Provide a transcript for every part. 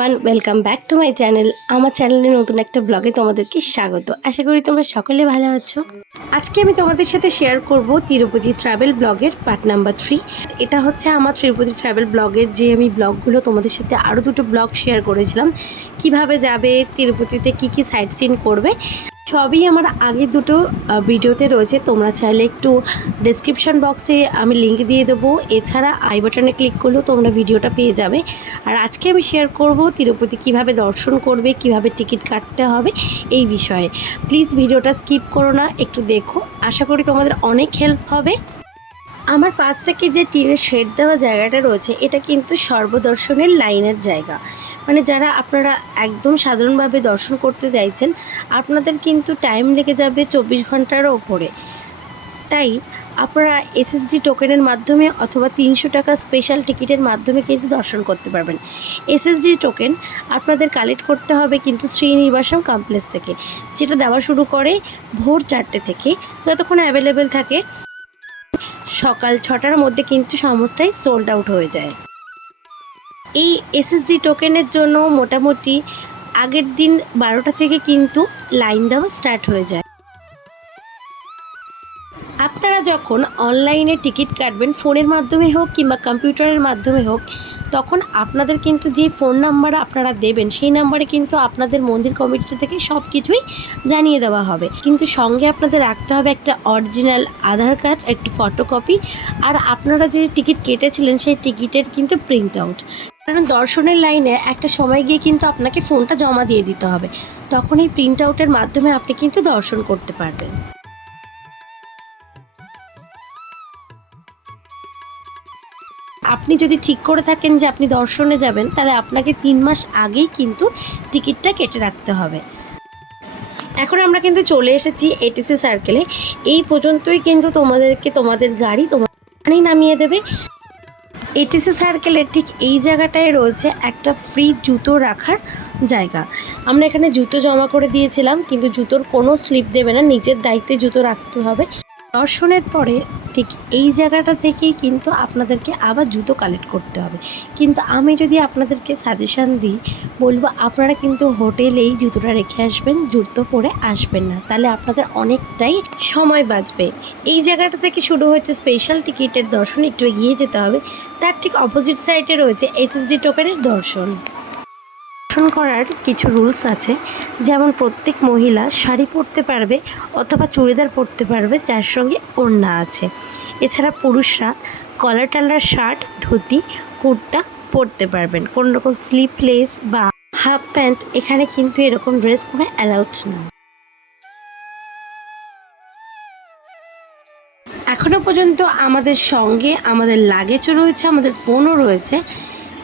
Everyone, welcome back to my channel. আমার চ্যানেলে নতুন একটা ব্লগে তোমাদেরকে স্বাগত। আশা করি তোমরা সকলে ভালো আছো। আজকে আমি তোমাদের সাথে শেয়ার করব তিরুপতি ট্রাভেল ব্লগের পার্ট নাম্বার 3। এটা হচ্ছে আমার তিরুপতি ট্রাভেল ব্লগের যে আমি ব্লগগুলো তোমাদের সাথে আরও দুটো ব্লগ শেয়ার করেছিলাম, কিভাবে যাবে তিরুপতিতে, কি কি সাইট সিন করবে, সবই আমার আগে দুটো ভিডিওতে রয়েছে। তোমরা চাইলে একটু ডেসক্রিপশন বক্সে আমি লিঙ্ক দিয়ে দেবো, এছাড়া আই বাটনে ক্লিক করলেও তোমরা ভিডিওটা পেয়ে যাবে। আর আজকে আমি শেয়ার করব তিরুপতি কিভাবে দর্শন করবে, কিভাবে টিকিট কাটতে হবে এই বিষয়ে। প্লিজ ভিডিওটা স্কিপ করো না, একটু দেখো, আশা করি তোমাদের অনেক হেল্প হবে। আমার পাশ থেকে যে টিনের শেড দেওয়া জায়গাটা রয়েছে, এটা কিন্তু সর্বদর্শনের লাইনের জায়গা। মানে যারা আপনারা একদম সাধারণভাবে দর্শন করতে চাইছেন, আপনাদের কিন্তু টাইম লেগে যাবে 24 ঘন্টারও ওপরে। তাই আপনারা এসএসডি টোকেনের মাধ্যমে অথবা 300 টাকা স্পেশাল টিকিটের মাধ্যমে কিন্তু দর্শন করতে পারবেন। এসএসডি টোকেন আপনাদের কালেক্ট করতে হবে কিন্তু শ্রীনিবাসম কমপ্লেক্স থেকে, যেটা দেওয়া শুরু করে ভোর 4টে থেকে, যতক্ষণ অ্যাভেলেবেল থাকে। সকাল 6টার মধ্যে কিন্তু সমস্তই সোল্ড আউট হয়ে যায়। এই এসএসডি টোকেনের জন্য মোটামুটি আগের দিন 12টা থেকে কিন্তু লাইন দেওয়া স্টার্ট হয়ে যায়। আপনারা যখন অনলাইনে টিকিট কাটবেন, ফোনের মাধ্যমে হোক কিংবা কম্পিউটারের মাধ্যমে হোক, তখন আপনাদের কিন্তু যে ফোন নাম্বার আপনারা দেবেন, সেই নাম্বারে কিন্তু আপনাদের মন্দির কমিটি থেকে সব কিছুই জানিয়ে দেওয়া হবে। কিন্তু সঙ্গে আপনাদের রাখতে হবে একটা অরিজিনাল আধার কার্ড, একটি ফটোকপি, আর আপনারা যে টিকিট কেটেছিলেন সেই টিকিটের কিন্তু প্রিন্ট আউট। কারণ দর্শনের লাইনে একটা সময় গিয়ে কিন্তু আপনাকে ফোনটা জমা দিয়ে দিতে হবে, তখন এই প্রিন্ট আউটের মাধ্যমে আপনি কিন্তু দর্শন করতে পারবেন। আপনি যদি ঠিক করে থাকেন যে আপনি দর্শনে যাবেন, তাহলে আপনাকে 3 মাস আগেই কিন্তু টিকিটটা কেটে রাখতে হবে। এখন আমরা কিন্তু চলে এসেছি এটিসি সার্কেলে। এই পর্যন্তই কিন্তু তোমাদেরকে তোমাদের গাড়ি তোমাদেরই নামিয়ে দেবে। এটিসি সার্কেলের ঠিক এই জায়গাটায় রয়েছে একটা ফ্রি জুতো রাখার জায়গা। আমরা এখানে জুতো জমা করে দিয়েছিলাম, কিন্তু জুতোর কোনো স্লিপ দেবে না, নিজের দায়িত্বে জুতো রাখতে হবে। দর্শনের পরে ঠিক এই জায়গাটা থেকেই কিন্তু আপনাদেরকে আবার জুতো কালেক্ট করতে হবে। কিন্তু আমি যদি আপনাদেরকে সাজেশান দিই, বলবো আপনারা কিন্তু হোটেলেই জুতোটা রেখে আসবেন, জুতো পরে আসবেন না, তাহলে আপনাদের অনেকটাই সময় বাঁচবে। এই জায়গাটা থেকে শুরু হচ্ছে স্পেশাল টিকিটের দর্শন, একটু এগিয়ে যেতে হবে। তার ঠিক অপোজিট সাইডে রয়েছে এসএসডি টোকেনের দর্শন। দর্শন করার কিছু রুলস আছে, যেমন প্রত্যেক মহিলা শাড়ি পরতে পারবে অথবা চুড়িদার পরতে পারবে যার সঙ্গে ওড়না আছে। এছাড়া পুরুষরা কলার টালার শার্ট, ধুতি, কুর্তা পরতে পারবেন। কোনো রকম স্লিপলেস বা হাফ প্যান্ট এখানে কিন্তু এরকম ড্রেস কোনো অ্যালাউড না। এখনো পর্যন্ত আমাদের সঙ্গে আমাদের লাগেজও রয়েছে, আমাদের ফোনও রয়েছে।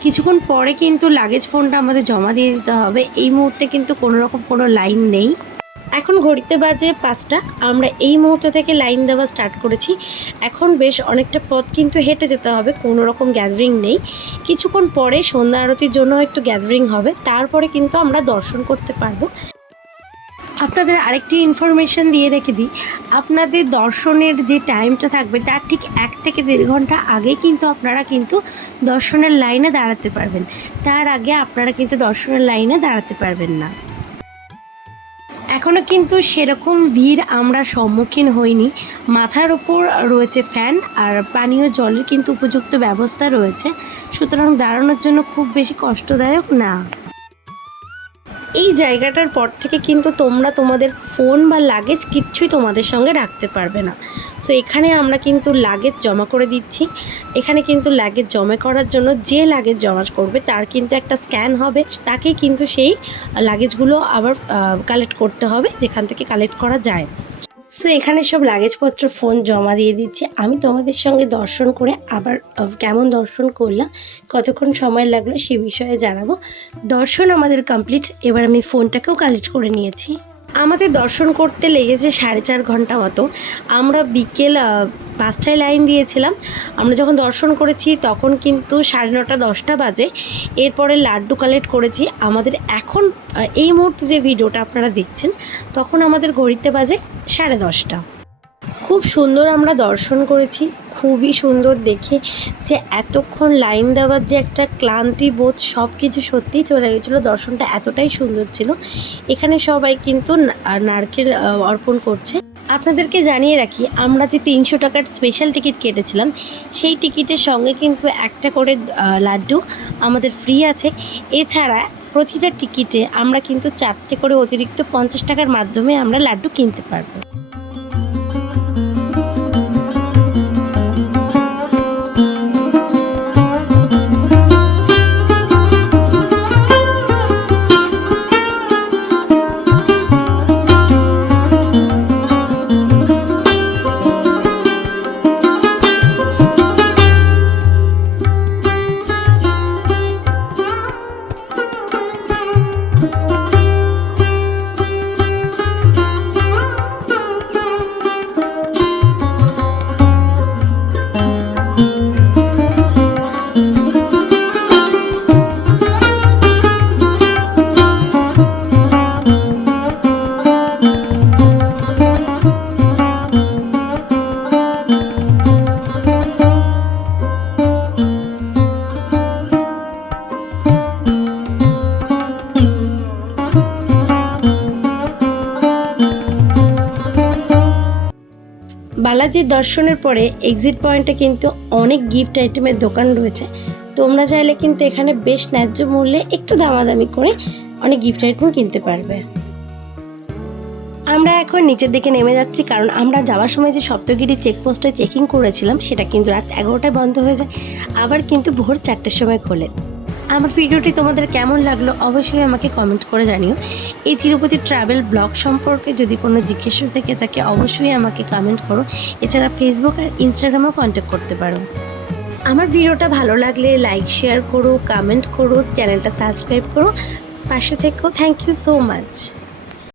কিছুক্ষণ পরে কিন্তু লাগেজ ফোনটা আমাদের জমা দিয়ে দিতে হবে। এই মুহূর্তে কিন্তু কোনো রকম কোনো লাইন নেই। এখন ঘড়িতে বাজে 5টা, আমরা এই মুহূর্ত থেকে লাইন দেওয়া স্টার্ট করেছি। এখন বেশ অনেকটা পথ কিন্তু হেঁটে যেতে হবে, কোনো রকম গ্যাদারিং নেই। কিছুক্ষণ পরে সন্ধ্যা আরতির জন্য একটু গ্যাদারিং হবে, তারপরে কিন্তু আমরা দর্শন করতে পারবো। আপনাদের আরেকটি ইনফরমেশান দিয়ে রেখে দিই, আপনাদের দর্শনের যে টাইমটা থাকবে তার ঠিক 1 থেকে 1.5 ঘন্টা আগে কিন্তু আপনারা কিন্তু দর্শনের লাইনে দাঁড়াতে পারবেন। তার আগে আপনারা কিন্তু দর্শনের লাইনে দাঁড়াতে পারবেন না। এখনও কিন্তু সেরকম ভিড় আমরা সম্মুখীন হইনি। মাথার ওপর রয়েছে ফ্যান, আর পানীয় জলের কিন্তু উপযুক্ত ব্যবস্থা রয়েছে, সুতরাং দাঁড়ানোর জন্য খুব বেশি কষ্টদায়ক না। এই জায়গাটার পর থেকে কিন্তু তোমরা তোমাদের ফোন বা লাগেজ কিচ্ছুই তোমাদের সঙ্গে রাখতে পারবে না। সো এখানে আমরা কিন্তু লাগেজ জমা করে দিচ্ছি। এখানে কিন্তু লাগেজ জমা করার জন্য যে লাগেজ জমা করবে তার কিন্তু একটা স্ক্যান হবে, তাকে কিন্তু সেই লাগেজগুলো আবার কালেক্ট করতে হবে যেখান থেকে কালেক্ট করা যায়। সো এখানে সব লাগেজপত্র ফোন জমা দিয়ে দিচ্ছি। আমি তোমাদের সঙ্গে দর্শন করে আবার কেমন দর্শন করলাম, কতক্ষণ সময় লাগলো সে বিষয়ে জানাবো। দর্শন আমাদের কমপ্লিট, এবার আমি ফোনটাকেও কালেক্ট করে নিয়েছি। আমাদের দর্শন করতে লেগেছে 4.5 ঘন্টা মতো। আমরা বিকেল 5টায় লাইন দিয়েছিলাম। আমরা যখন দর্শন করেছি তখন কিন্তু 9:30 10টা বাজে। এরপরে লাড্ডু কালেক্ট করেছি। আমাদের এখন এই মুহূর্তে যে ভিডিওটা আপনারা দেখছেন, তখন আমাদের ঘড়িতে বাজে 10:30। খুব সুন্দর আমরা দর্শন করেছি, খুবই সুন্দর দেখে যে এতক্ষণ লাইন দেওয়ার যে একটা ক্লান্তি বোধ সব কিছু সত্যিই চলে গেছিলো। দর্শনটা এতটাই সুন্দর ছিল। এখানে সবাই কিন্তু নারকেল অর্পণ করছে। আপনাদেরকে জানিয়ে রাখি, আমরা যে 300 টাকার স্পেশাল টিকিট কেটেছিলাম সেই টিকিটের সঙ্গে কিন্তু একটা করে লাড্ডু আমাদের ফ্রি আছে। এছাড়া প্রতিটা টিকিটে আমরা কিন্তু 4টে করে অতিরিক্ত 50 টাকার মাধ্যমে আমরা লাড্ডু কিনতে পারবো। বালাজির দর্শনের পরে এক্সিট পয়েন্টে কিন্তু অনেক গিফট আইটেমের দোকান রয়েছে। তোমরা চাইলে কিন্তু এখানে বেশ ন্যায্য মূল্যে একটু দামাদামি করে অনেক গিফট আইটেম কিনতে পারবে। আমরা এখন নিচের দিকে নেমে যাচ্ছি, কারণ আমরা যাওয়ার সময় যে সপ্তগিরি চেকপোস্টে চেকিং করেছিলাম সেটা কিন্তু রাত 11টায় বন্ধ হয়ে যায়, আবার কিন্তু ভোর 4টের সময় খোলে। আমার ভিডিওটি তোমাদের কেমন লাগলো অবশ্যই আমাকে কমেন্ট করে জানিও। এই তিরুপতি ট্রাভেল ব্লগ সম্পর্কে যদি কোনো জিজ্ঞাসা থেকে থাকে অবশ্যই আমাকে কমেন্ট করো। এছাড়া ফেসবুক আর ইনস্টাগ্রামেও কন্ট্যাক্ট করতে পারো। আমার ভিডিওটা ভালো লাগলে লাইক শেয়ার করো, কমেন্ট করো, চ্যানেলটা সাবস্ক্রাইব করো, পাশে থেকো। Thank you so much.